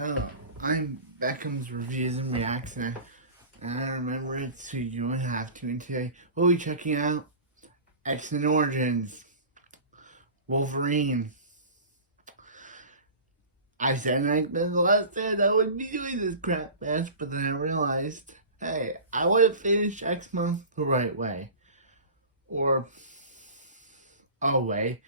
Hello, I'm Beckham's Reviews and Reacts, and I remember it so you don't have to. And today we'll be checking out X-Men Origins, Wolverine. I said like the last time I wouldn't be doing this crap fest, but then I realized, hey, I want to finish X-Men the right way. Or a way,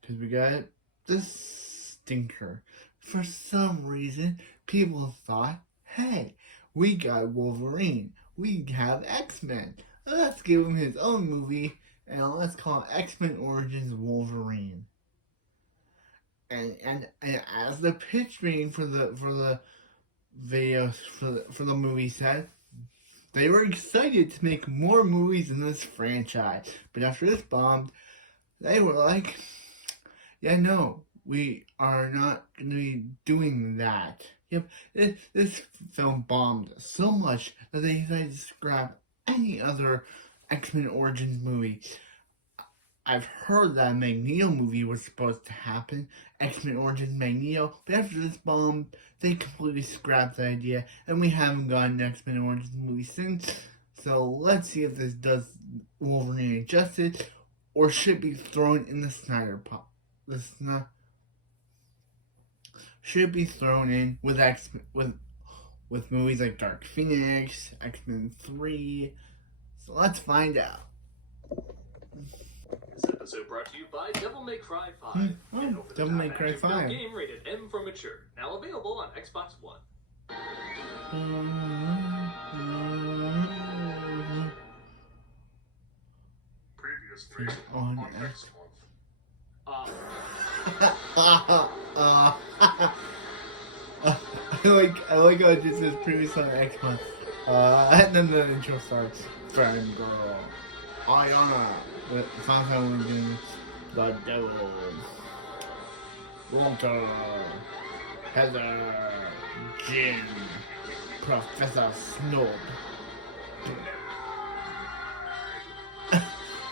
because we got this stinker. For some reason, people thought, hey, we got Wolverine. We have X-Men. Let's give him his own movie, and let's call it X-Men Origins Wolverine. And as the pitch meeting for the videos for the movie said, they were excited to make more movies in this franchise. But after this bombed, they were like, yeah, no, we are not going to be doing that. Yep, this film bombed so much that they decided to scrap any other X-Men Origins movie. I've heard that a Magneto movie was supposed to happen, X-Men Origins Magneto, but after this bomb, they completely scrapped the idea, and we haven't gotten an X-Men Origins movie since. So let's see if this does Wolverine justice, or should be thrown in the Snyder pot. Should be thrown in with with movies like Dark Phoenix, X-Men 3. So let's find out. This episode brought to you by Devil May Cry 5. Devil May Cry 5. Game rated M for mature. Now available on Xbox One. Previously on X I like how it just says previous on X month. And then the intro starts. Friend girl. Ayana. With Sansa Winton. The Devil. Walter. Heather. Jim. Professor Snob.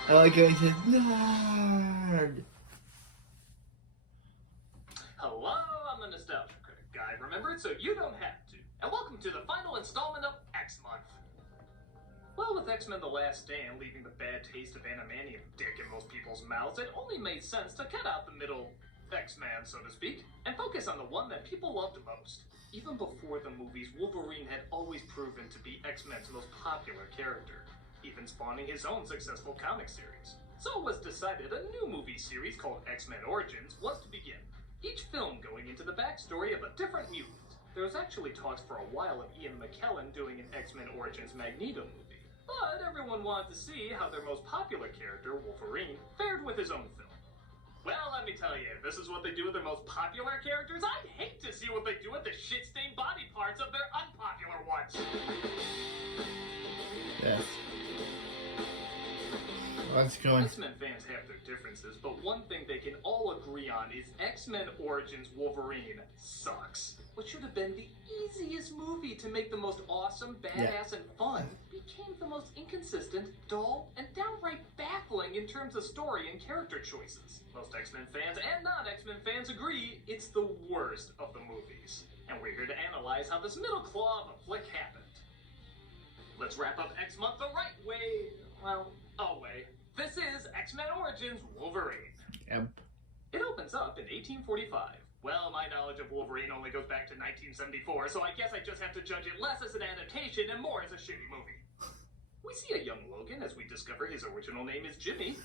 I like how he says nerd. Hello, I'm the Nostalgia Critic guy. Remember it so you don't have to. And welcome to the final installment of X Month. Well, with X-Men The Last Stand leaving the bad taste of Animanium dick in most people's mouths, it only made sense to cut out the middle X-Man, so to speak, and focus on the one that people loved most. Even before the movies, Wolverine had always proven to be X-Men's most popular character, even spawning his own successful comic series. So it was decided a new movie series called X-Men Origins was to begin, each film going into the backstory of a different mutant. There was actually talks for a while of Ian McKellen doing an X-Men Origins Magneto movie. But everyone wanted to see how their most popular character, Wolverine, fared with his own film. Well, let me tell you, if this is what they do with their most popular characters, I'd hate to see what they do with the shit-stained body parts of their unpopular ones. Yes. Let's go. X-Men fans have their differences, but one thing they can all agree on is X-Men Origins Wolverine sucks. What should have been the easiest movie to make the most awesome, badass, and fun became the most inconsistent, dull, and downright baffling in terms of story and character choices. Most X-Men fans and non-X-Men fans agree it's the worst of the movies. And we're here to analyze how this middle claw of a flick happened. Let's wrap up X Month the right way. Well, a way. This is X-Men Origins Wolverine. Yep. It opens up in 1845. Well, my knowledge of Wolverine only goes back to 1974, so I guess I just have to judge it less as an adaptation and more as a shitty movie. We see a young Logan as we discover his original name is Jimmy.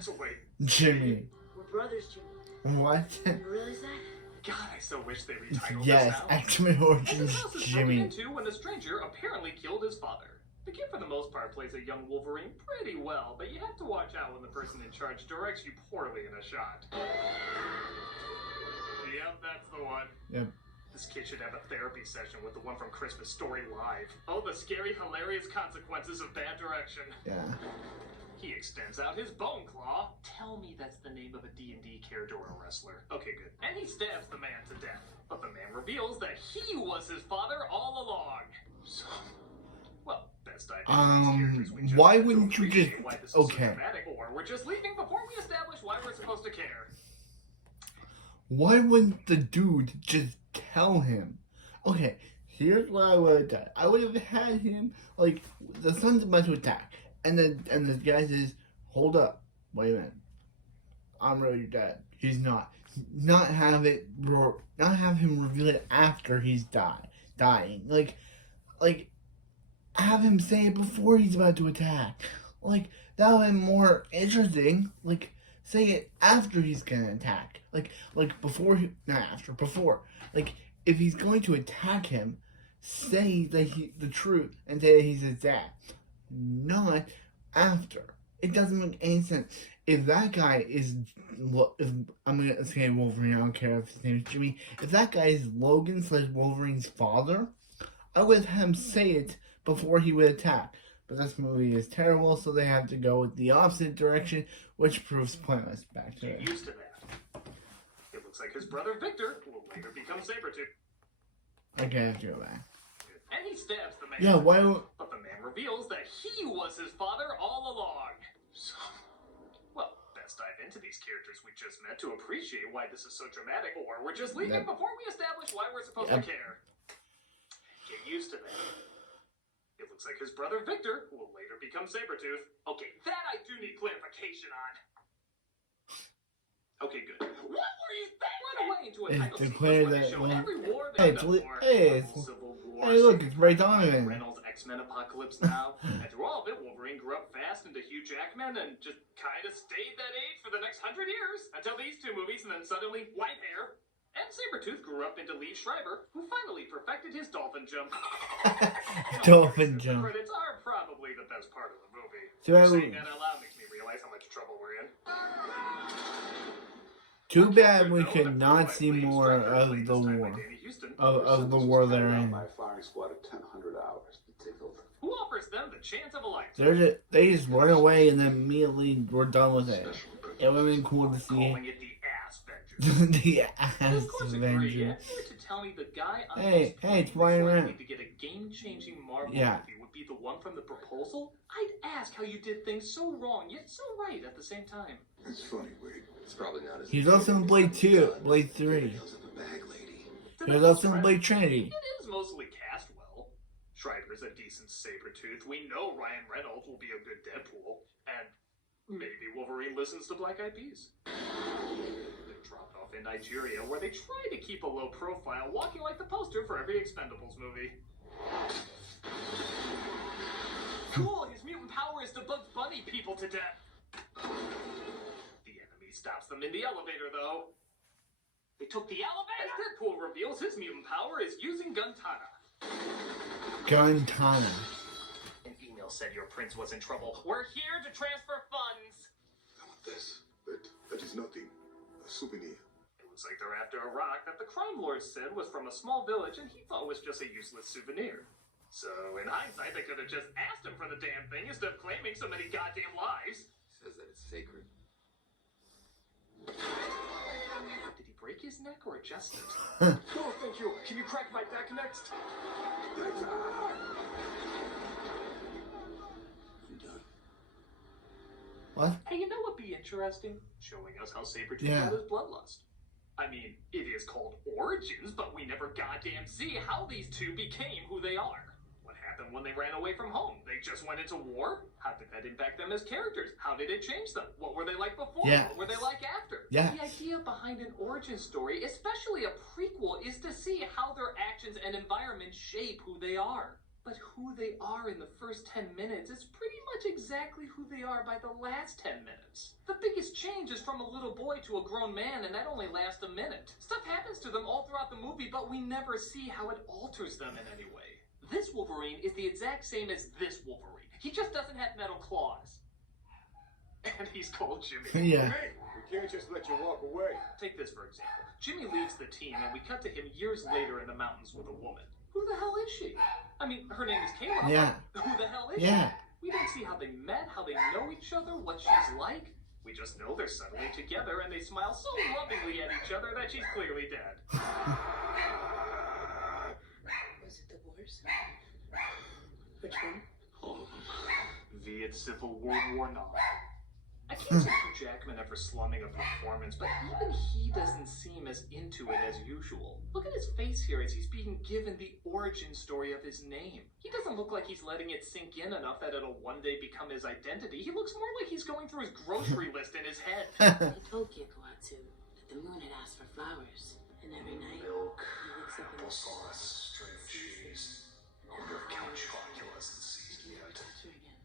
So wait. Jimmy. We're brothers, Jimmy. What? You realize that? God, I so wish they retitled Yes, this now. X-Men Origins And the Jimmy. into when a stranger apparently killed his father. The kid, for the most part, plays a young Wolverine pretty well, but you have to watch out when the person in charge directs you poorly in a shot. Yep, that's the one. Yep. This kid should have a therapy session with the one from Christmas Story Live. Oh, the scary, hilarious consequences of bad direction. Yeah. He extends out his bone claw. Tell me that's the name of a D&D character or a wrestler. Okay, good. And he stabs the man to death. But the man reveals that he was his father all along. So, well, best idea. Why wouldn't you just... Okay. Or we're just leaving before we establish why we're supposed to care. Why wouldn't the dude just tell him? Okay, here's what I would have done. I would have had him, like, the sun's about to attack, and the guy says, hold up, wait a minute, I'm really dead. He's not. Not have him reveal it after he's dying. Like, have him say it before he's about to attack. Like, that would have been more interesting. Like, say it after he's gonna attack. Like before, not after, before. Like, if he's going to attack him, say the truth and say that he's his dad. Not after. It doesn't make any sense. If that guy is, if I'm gonna say Wolverine, I don't care if his name is Jimmy. If that guy is Logan/Wolverine's father, I would have him say it before he would attack. But this movie is terrible, so they have to go with the opposite direction, which proves pointless. Back to Get it. used to that. It looks like his brother Victor will later become Sabretooth. Okay, I have to go back. And he stabs the man. Yeah, why don't... But the man reveals that he was his father all along. So, well, best dive into these characters we just met to appreciate why this is so dramatic, or we're just leaving before we establish why we're supposed to care. Get used to that. It looks like his brother Victor will later become Sabretooth. Okay, that I do need clarification on. Okay, good. What were you thinking? Run away into a title declared sequence where they that show when- every war Hey, they've it's- been for. hey, it's- Civil War, hey, look, Secret it's Ray Wars, Donovan. Reynolds X-Men Apocalypse Now. And through all of it, Wolverine grew up fast into Hugh Jackman and just kind of stayed that age for the next 100 years until these two movies, and then suddenly white hair. And Sabretooth grew up into Lee Schreiber, who finally perfected his dolphin jump. Dolphin The jump. credits are probably the best part of the movie. So I Saying would- that out loud makes me realize how much trouble we're in. Too bad we could not see more of the war. Of the war they're in. My firing squad at 1000 hours. Tickled. Who offers them the chance of a lifetime? They just run away and then immediately we're done with it. It would have been cool to see Calling it the Ass Vengeance. the And ass of course, agree. vengeance. And to tell me the guy on Hey, this hey, it's plane Ryan most likely Reynolds. to get a game-changing Marvel Yeah. movie would be the one from The Proposal? I'd ask how you did things so wrong yet so right at the same time. It's funny, Wade. It's probably not as. He's also in Blade 2, Blade 3. He was also in Blade Trinity. It is mostly cast well. Schreiber's a decent Sabretooth. We know Ryan Reynolds will be a good Deadpool. And maybe Wolverine listens to Black Eyed Peas. They're dropped off in Nigeria, where they try to keep a low profile, walking like the poster for every Expendables movie. Cool, his mutant power is to Bugs Bunny people to death. The enemy stops them in the elevator, though. They took the elevator? As Deadpool reveals, his mutant power is using Guntana. Guntana. An email said your prince was in trouble. We're here to transfer funds. I want this. That is nothing. A souvenir. It looks like they're after a rock that the crime lord said was from a small village and he thought was just a useless souvenir. So, in hindsight, they could have just asked him for the damn thing instead of claiming so many goddamn lies. Says that it's sacred. Did he break his neck or adjust it? Oh, thank you. Can you crack my back next? I'm done. What? Hey, you know what'd be interesting? Showing us how Sabretooth Yeah. got his bloodlust. I mean, it is called Origins, but we never goddamn see how these two became who they are. What happened when they ran away from home? They just went into war? How did that impact them as characters? How did it change them? What were they like before? Yes. What were they like after? Yes. The idea behind an origin story, especially a prequel, is to see how their actions and environment shape who they are. But who they are in the first 10 minutes is pretty much exactly who they are by the last 10 minutes. The biggest change is from a little boy to a grown man, and that only lasts a minute. Stuff happens to them all throughout the movie, but we never see how it alters them in any way. This Wolverine is the exact same as this Wolverine. He just doesn't have metal claws. And he's called Jimmy. Yeah. Hey, we can't just let you walk away. Take this for example. Jimmy leaves the team, and we cut to him years later in the mountains with a woman. Who the hell is she? I mean, her name is Kayla. Yeah. but Who the hell is Yeah. she? We didn't see how they met, how they know each other, what she's like. We just know they're suddenly together, and they smile so lovingly at each other that she's clearly dead. Was it the wars? Which one? Viet Civil World War IX. I can't picture Jackman ever slumming a performance, but even he doesn't seem as into it as usual. Look at his face here as he's being given the origin story of his name. He doesn't look like he's letting it sink in enough that it'll one day become his identity. He looks more like he's going through his grocery list in his head. I told Kikuatsu that the moon had asked for flowers, and every night Milk, he wakes up in the applesauce, string cheese, odor of Count Chocula's season yet.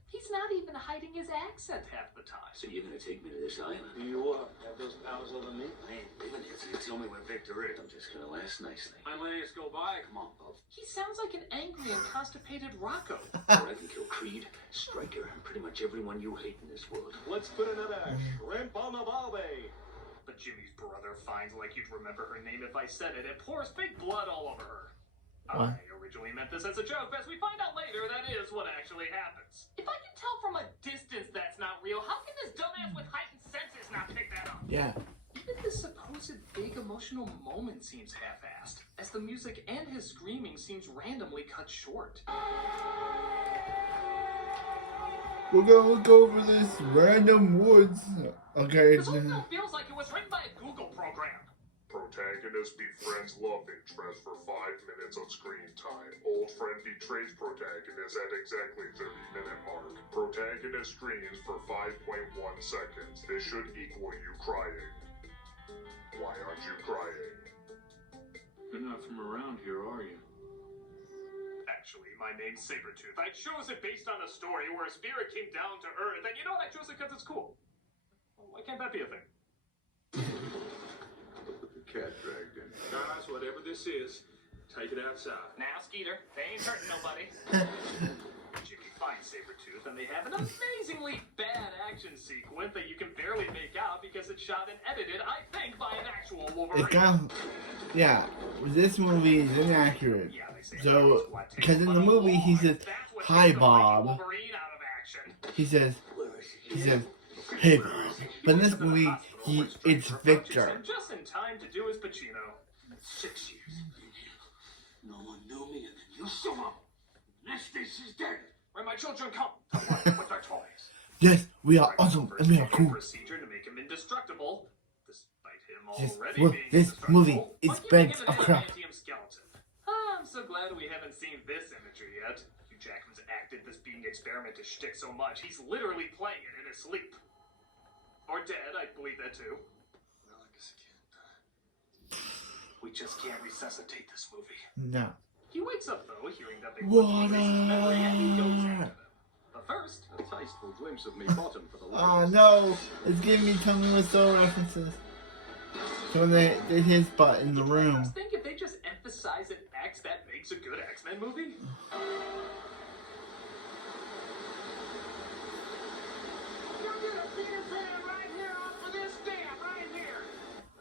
He's not even hiding his accent half the time. So you're gonna take me to this island? You have those powers over me? I ain't living here till you tell me where Victor is. I'm just gonna last nicely. I'm letting us go by. Come on, Puff. He sounds like an angry and constipated Rocco. Or I can kill Creed, Stryker, and pretty much everyone you hate in this world. Let's put another shrimp on the barbie. But Jimmy's brother finds like you'd remember her name if I said it and pours fake blood all over her. I originally meant this as a joke, but as we find out later, that is what actually happens. If I can tell from a distance that's not real, how can this dumbass with heightened senses not pick that up? Yeah. Even this supposed big emotional moment seems half-assed, as the music and his screaming seems randomly cut short. We're gonna look over this random woods. Okay. This whole film feels like it was written by a Google program. Protagonist befriends love interest for 5 minutes of screen time. Old friend betrays protagonist at exactly 30-minute mark. Protagonist screams for 5.1 seconds. This should equal you crying. Why aren't you crying? You're not from around here, are you? Actually, my name's Sabretooth. I chose it based on a story where a spirit came down to Earth, and you know what? I chose it because it's cool. Well, why can't that be a thing? Cat dragged in. Guys, whatever this is, take it outside. Now, Skeeter, they ain't hurting nobody. Jimmy finds Sabretooth, and they have an amazingly bad action sequence that you can barely make out because it's shot and edited, I think, by an actual Wolverine. It's kind of, yeah, this movie is inaccurate. Yeah, they say So, because in the movie he says, "Hi, Bob." Wolverine out of action. He says, "Hey, Bob." But in this movie, it's Victor. And just in time to do his Pacino. 6 years in here. No one knew me, and then you show up. Next day she's dead. Where my children come to play with their toys. Yes, we are awesome and we are cool. Procedure to make him indestructible, despite him Yes, already well, being this indestructible. movie is By giving bags him of an crap. adamantium skeleton. I'm so glad we haven't seen this imagery yet. Hugh Jackman's acted this being experiment to shtick so much, he's literally playing it in his sleep. Or dead, I believe that too. Well, I guess I can't. We just can't resuscitate this movie. No. He wakes up though, hearing that they Water. memory, and he goes after them. But first, A tasteful glimpse of me bottom for the Oh no, it's giving me Tony Wiseau references. So when they did his butt in the room. I think if they just emphasize an X, that makes a good X-Men movie.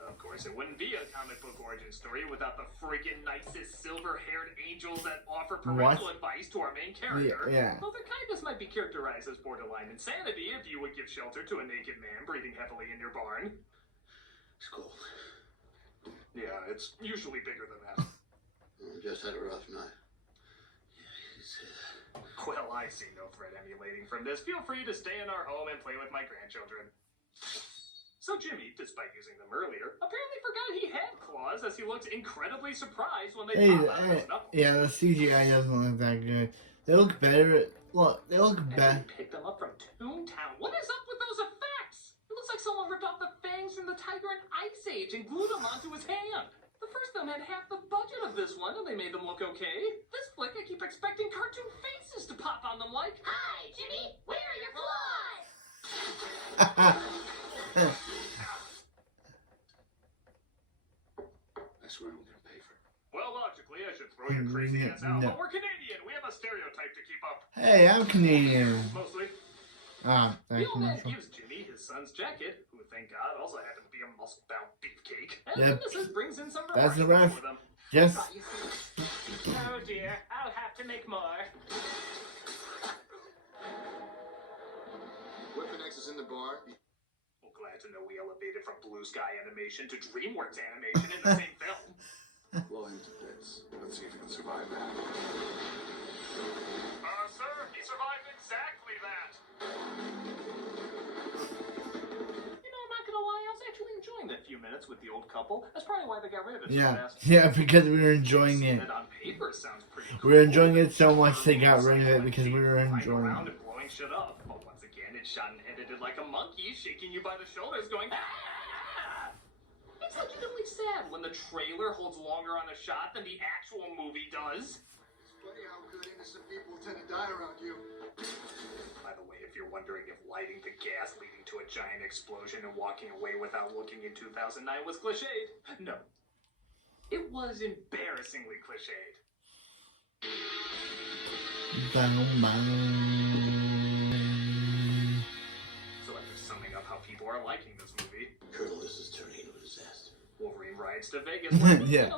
Of course, it wouldn't be a comic book origin story without the freaking nicest silver-haired angels that offer parental advice to our main character. Yeah. Well, their kindness might be characterized as borderline insanity if you would give shelter to a naked man breathing heavily in your barn. It's cold. Yeah, it's usually bigger than that. Just had a rough night. Well, I see no threat emulating from this. Feel free to stay in our home and play with my grandchildren. So Jimmy, despite using them earlier, apparently forgot he had claws as he looked incredibly surprised when they pop out of his knuckles. Yeah, the CGI doesn't look that good. They look better. Look, they look better. He picked them up from Toontown. What is up with those effects? It looks like someone ripped off the fangs from the tiger in Ice Age and glued them onto his hand. The first film had half the budget of this one, and they made them look okay. This flick, I keep expecting cartoon faces to pop on them like, "Hi, Jimmy, where are your claws?" I swear I'm gonna pay for it. Well, logically, I should throw your crazy ass out, but we're Canadian. We have a stereotype to keep up. Hey, I'm Canadian. Mostly. Ah, The thank old you. man gives Jimmy his son's jacket, who, thank God, also happened to be a muscle-bound beefcake. And Yep. Mrs. brings in some That's the refreshments ref. for them. Yes. Oh dear, I'll have to make more. Weapon X is in the bar. Well, glad to know we elevated from Blue Sky Animation to DreamWorks Animation in the same film. Blow him to bits. Let's see if he can survive that. Sir, he survived exactly that. few minutes with the old couple. That's probably why they got rid of it so Yeah, fast. yeah, because we were enjoying it. That on paper sounds pretty cool. We were enjoying it so much they got rid of it because we were Flying enjoying around it. and blowing shit up. But once again, it's shot and edited like a monkey, shaking you by the shoulders, going. Ah! It's legitimately sad when the trailer holds longer on a shot than the actual movie does. It's funny how good innocent people tend to die around you. By the way, if you're wondering if lighting the gas leading to a giant explosion and walking away without looking in 2009 was cliched, no. It was embarrassingly cliched. Boom, boom. So after summing up how people are liking this movie, Colonel, this is turning into a disaster. Wolverine rides to Vegas. Where Yeah.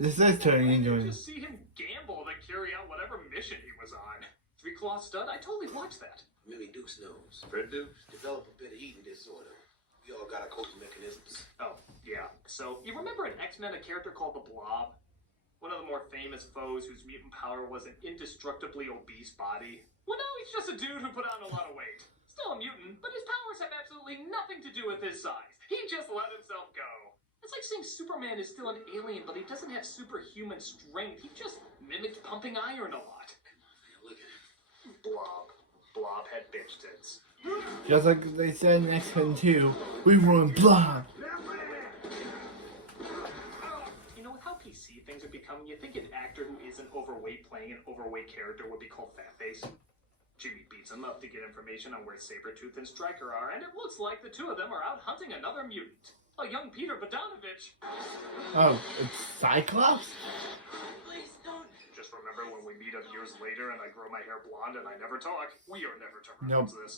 This is turning into a... Just see him gamble to carry out whatever mission he was on. Three-claw stud? I totally watched that. Maybe Dukes knows. Fred Dukes? Develop a bit of eating disorder. We all got our coping mechanisms. Oh, yeah. So, you remember in X-Men a character called the Blob? One of the more famous foes whose mutant power was an indestructibly obese body? Well, no, he's just a dude who put on a lot of weight. Still a mutant, but his powers have absolutely nothing to do with his size. He just let himself go. It's like saying Superman is still an alien, but he doesn't have superhuman strength. He just mimicked pumping iron a lot. Look at him. Blob. Blob had bitch tits. Just like they said in X-Men 2, we run blood. You know, with how PC things are becoming, you'd think an actor who isn't overweight playing an overweight character would be called Fatface. Jimmy beats him up to get information on where Sabretooth and Stryker are, and it looks like the two of them are out hunting another mutant. A young Peter Bogdanovich. Oh, it's Cyclops? Please don't. Just remember when we meet up years later and I grow my hair blonde and I never talk, we are never to Nope. reference this.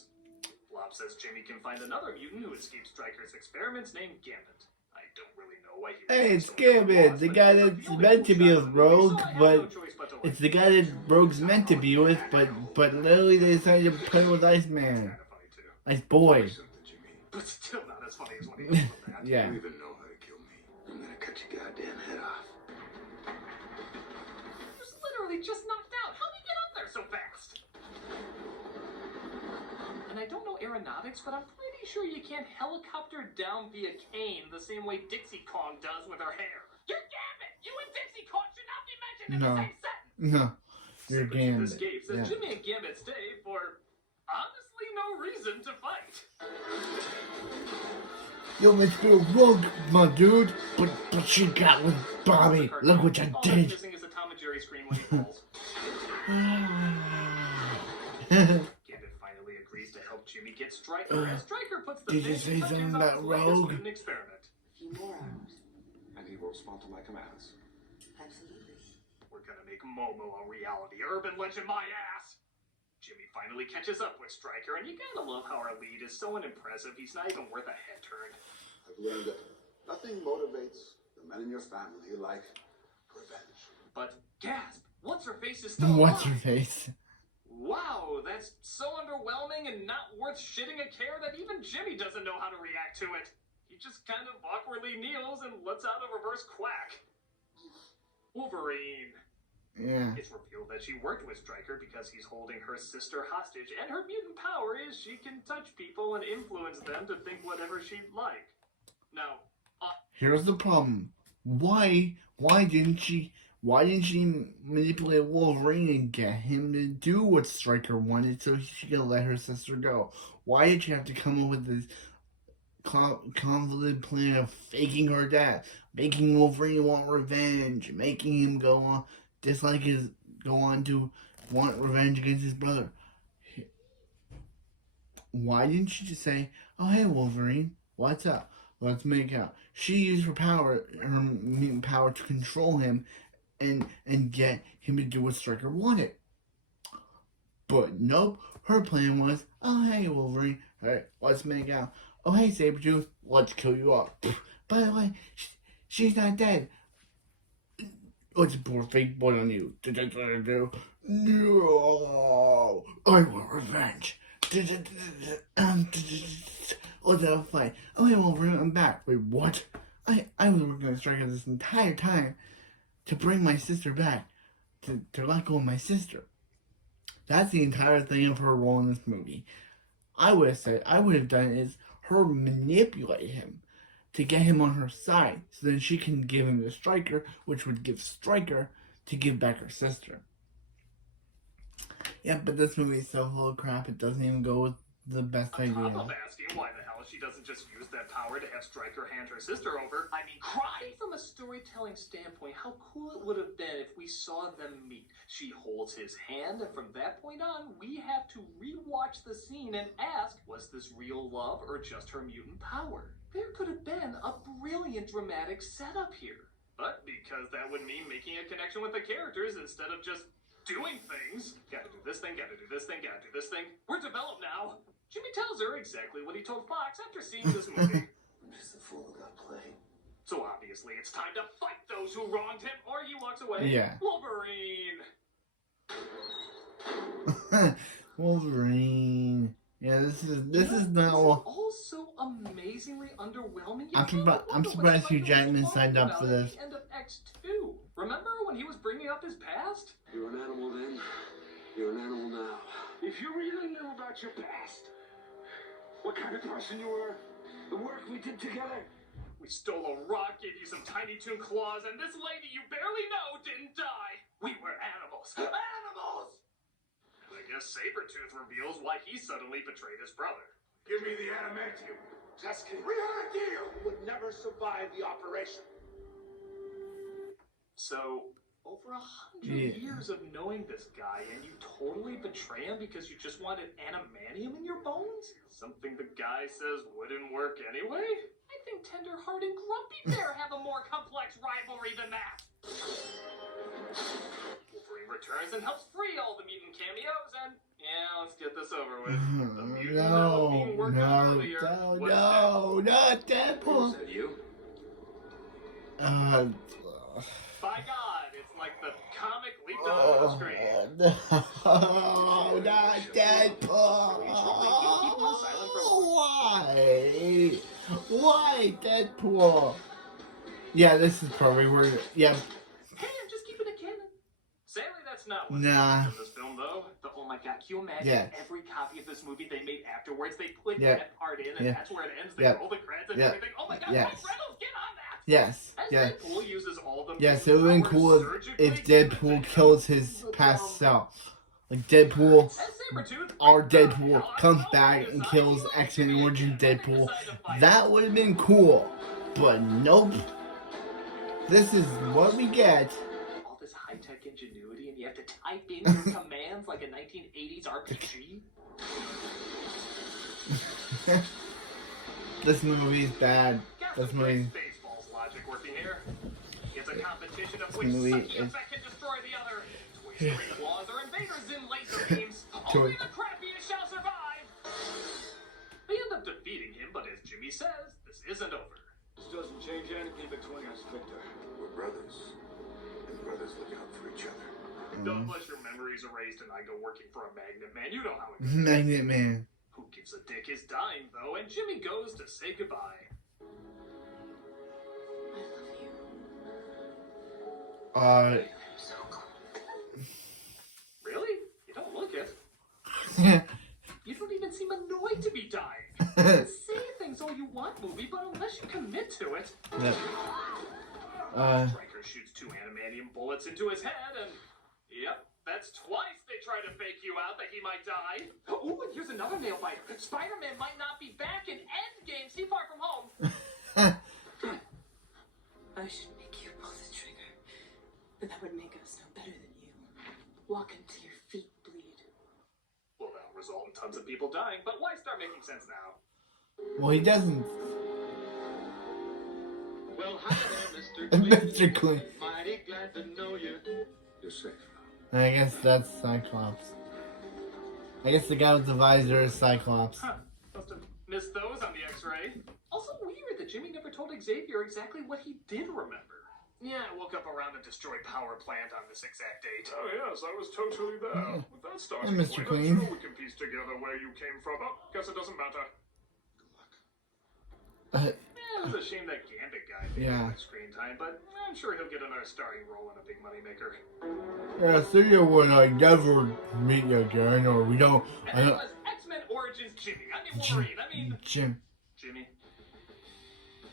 Blob says Jimmy can find another mutant who escaped Stryker's experiments named Gambit. I don't really know why he Hey, was it's so Gambit, lost, the but guy he's like that's the only meant to cool be shot with in the movie, Rogue, so I have but no choice but to like it's the guy that Rogue's meant to be with, but literally they decided to put him with Iceman. Kind of funny too. Ice Boy. Something, Jimmy. But still not as funny as when he goes from that. Yeah. You even know how to kill me. I'm gonna cut your goddamn head off. He was literally just knocked out. How'd he get up there so fast? And I don't know aeronautics, but I'm pretty sure you can't helicopter down via cane the same way Dixie Kong does with her hair. You're Gambit! You and Dixie Kong should not be mentioned in No. the same sentence! No, you're Sabretooth Gambit. escapes as Yeah. Jimmy and Gambit stay for honestly no reason to fight. Yo, let's go Rogue, my dude. But she got with Bobby. Look what you All that's did. missing is a Tom and Jerry scream when he falls. Gambit finally agrees to help Jimmy get Stryker, as Stryker puts the Did you finishing say touches something on about his latest Rogue? mutant experiment. A few more hours. And he will respond to my commands. Absolutely. We're gonna make Momo a reality. Urban legend my ass! Jimmy finally catches up with Stryker, and you gotta love how our lead is so unimpressive, he's not even worth a head turn. I've learned that nothing motivates the men in your family like revenge. But, gasp! What's-her-face is still What's alive! your face? Wow, that's so underwhelming and not worth shitting a care that even Jimmy doesn't know how to react to it. He just kind of awkwardly kneels and lets out a reverse quack. Wolverine. Yeah. It's revealed that she worked with Stryker because he's holding her sister hostage, and her mutant power is she can touch people and influence them to think whatever she'd like. Now, Here's the problem. Why didn't she manipulate Wolverine and get him to do what Stryker wanted so she could let her sister go? Why did she have to come up with this convoluted plan of faking her death, making Wolverine want revenge, making him go on to want revenge against his brother? Why didn't she just say, "Oh hey Wolverine, what's up? Let's make out"? She used her mutant power to control him and get him to do what Stryker wanted. But nope, her plan was, "Oh hey Wolverine, hey, let's make out. Oh hey Sabretooth, let's kill you off. By the way, she's not dead. Let's pour fake blood on you. No, I want revenge. Let's have a fight. Oh hey Wolverine, I'm back. Wait, what? I was working on Stryker this entire time to bring my sister back, to let go of my sister. That's the entire thing of her role in this movie. I would have done is her manipulate him to get him on her side, so then she can give him to Stryker, which would give Stryker to give back her sister. Yeah, but this movie is so full of crap, it doesn't even go with the best On top idea. of asking why the hell she doesn't just use that power to have Stryker hand her sister over, I mean, cry! From a storytelling standpoint, how cool it would have been if we saw them meet. She holds his hand, and from that point on, we have to rewatch the scene and ask, was this real love or just her mutant power? There could have been a brilliant dramatic setup here. But because that would mean making a connection with the characters instead of just doing things. Gotta do this thing, gotta do this thing, gotta do this thing. We're developed now. Jimmy tells her exactly what he told Fox after seeing this movie. I'm just a fool who got played. So obviously it's time to fight those who wronged him, or he walks away. Yeah. Wolverine! Wolverine. Yeah, this is not This all. is also amazingly underwhelming. I'm surprised Hugh Jackman signed up for this. At the end of X2. Remember when he was bringing up his past? You were an animal then. You're an animal now. If you really knew about your past, what kind of person you were, the work we did together. We stole a rock, gave you some Tiny Toon claws, and this lady you barely know didn't die. We were animals. Animals! And I guess Sabretooth reveals why he suddenly betrayed his brother. Give me the adamantium. Just kidding. We had a deal. Would never survive the operation. So, over 100 Yeah. years of knowing this guy, and you totally betray him because you just wanted adamantium in your bones? Something the guy says wouldn't work anyway? I think Tenderheart and Grumpy Bear have a more complex rivalry than that. Wolverine returns and helps free all the mutant cameos, and yeah, let's get this over with. The mutant that was being worked on earlier was Deadpool. not Deadpool. Is that you? By God, it's like the comic leaped onto the screen. No, not Deadpool. Why? Why Deadpool? Yeah, this is probably where. Yeah. Hey, I'm just keeping it canon. Sadly, that's not what Nah. happens in this film, though. Oh my God, can you imagine Yeah. every copy of this movie they made afterwards? They put Yeah. that part in, and Yeah. that's where it ends. They Yeah. roll the credits and Yeah. everything. Oh my God, Yes. Ryan Reynolds, get on that! Yes. As Yeah. Deadpool uses all the Yes, it would have been powers cool surgically if given to Deadpool him. kills his past self. Like Deadpool, As Sabretooth, our hell, Deadpool I comes don't back know, and decide kills you X-Men and Origin Jimmy Deadpool. decide to fight. That would have been cool. But nope. This is what we get. All this high-tech ingenuity, and you have to type in your commands like a 1980s RPG? This movie is bad. Got This some movie. good Spaceballs logic working here. It's a competition of This which movie sucky is- effect can destroy the other. Toy Story claws or invaders in laser beams. Only the crappiest shall survive. They end up defeating him, but as Jimmy says, this isn't over. This doesn't change anything between us, Victor. We're brothers. And brothers look out for each other. Unless your memory's erased and I go working for a magnet man, you know how it goes. Magnet Man. Who gives a dick is dying though, and Jimmy goes to say goodbye. I love you. Uh. I'm so cool. Really? You don't look it. You don't even seem annoyed to be dying. Say things all you want, movie, but unless you commit to it. Stryker shoots 2 adamantium bullets into his head, and yep, that's twice they try to fake you out that he might die. Ooh, and here's another nail biter. Spider-Man might not be back in Endgame. See Far From Home. I should make you pull the trigger. But that would make us no better than you. Walk until your feet bleed. Well, that'll result in tons of people dying, but why start making sense now? Well, he doesn't. Well, hi there, Mr. Mr. Clean. Mighty glad to know you. You're safe. I guess that's Cyclops. I guess the guy with the visor is Cyclops. Huh. Must have missed those on the X-ray. Also weird that Jimmy never told Xavier exactly what he did remember. Yeah, I woke up around a destroyed power plant on this exact date. Oh yes, I was totally there. With that starting Hey, Mr. point, Clean. I'm sure we can piece together where you came from. Oh, guess it doesn't matter. Yeah, it was a shame that Gambit guy didn't Yeah. get screen time, but I'm sure he'll get another starring role in a big moneymaker. Yeah, see you when I never meet you again, or we don't. And that was X-Men Origins Jimmy. I mean Wolverine. I mean Jim. Jimmy.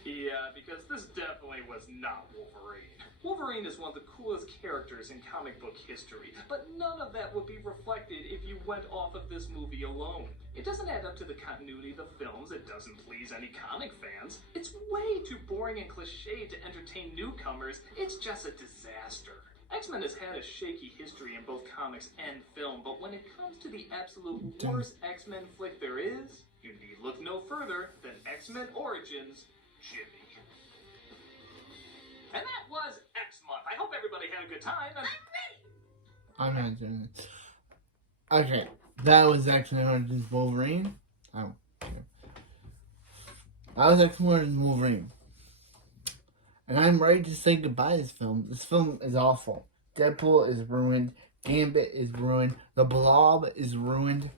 He Yeah, because this definitely was not Wolverine. Wolverine is one of the coolest characters in comic book history, but none of that would be reflected if you went off of this movie alone. It doesn't add up to the continuity of the films, it doesn't please any comic fans. It's way too boring and cliche to entertain newcomers, it's just a disaster. X-Men has had a shaky history in both comics and film, but when it comes to the absolute worst X-Men flick there is, you need look no further than X-Men Origins Jimmy. And that was X Month. I hope everybody had a good time. And I'm not doing it. Okay, that was X-Men Origins Wolverine. I don't care. That was X-Men Origins Wolverine. And I'm ready to say goodbye to this film. This film is awful. Deadpool is ruined. Gambit is ruined. The Blob is ruined.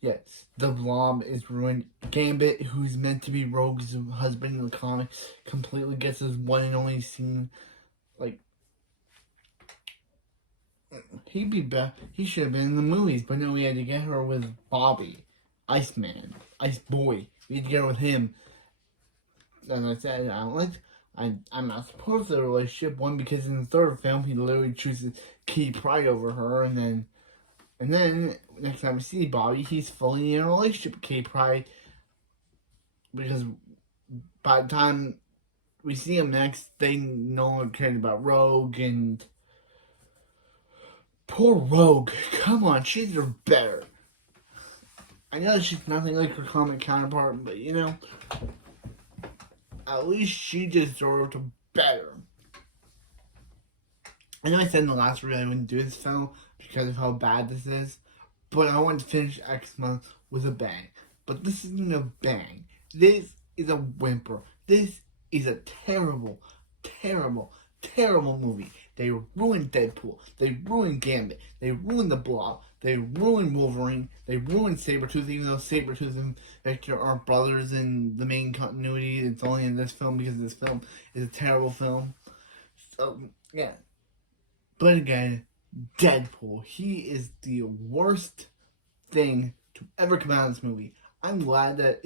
Yes, the Blob is ruined. Gambit, who's meant to be Rogue's husband in the comic, completely gets his one and only scene. Like, he'd be better. He should have been in the movies, but no, we had to get her with Bobby, Iceman, Ice Boy. We had to get her with him. As I said, I'm not supposed to the relationship. One, because in the third film, he literally chooses Kitty Pryde over her, and then next time we see Bobby, he's fully in a relationship with Kitty Pryde, because by the time we see him next, they no longer cared about Rogue, and poor Rogue. Come on, she deserves better. I know she's nothing like her comic counterpart, but you know, at least she deserved better. I know I said in the last video I wouldn't do this film because of how bad this is, but I wanted to finish X-Men with a bang. But this isn't a bang. This is a whimper. This is a terrible, terrible, terrible movie. They ruined Deadpool. They ruined Gambit. They ruined the Blob. They ruined Wolverine. They ruined Sabretooth, even though Sabretooth and Victor are brothers in the main continuity. It's only in this film because this film is a terrible film. So, yeah. But again, Deadpool. He is the worst thing to ever come out of this movie. I'm glad that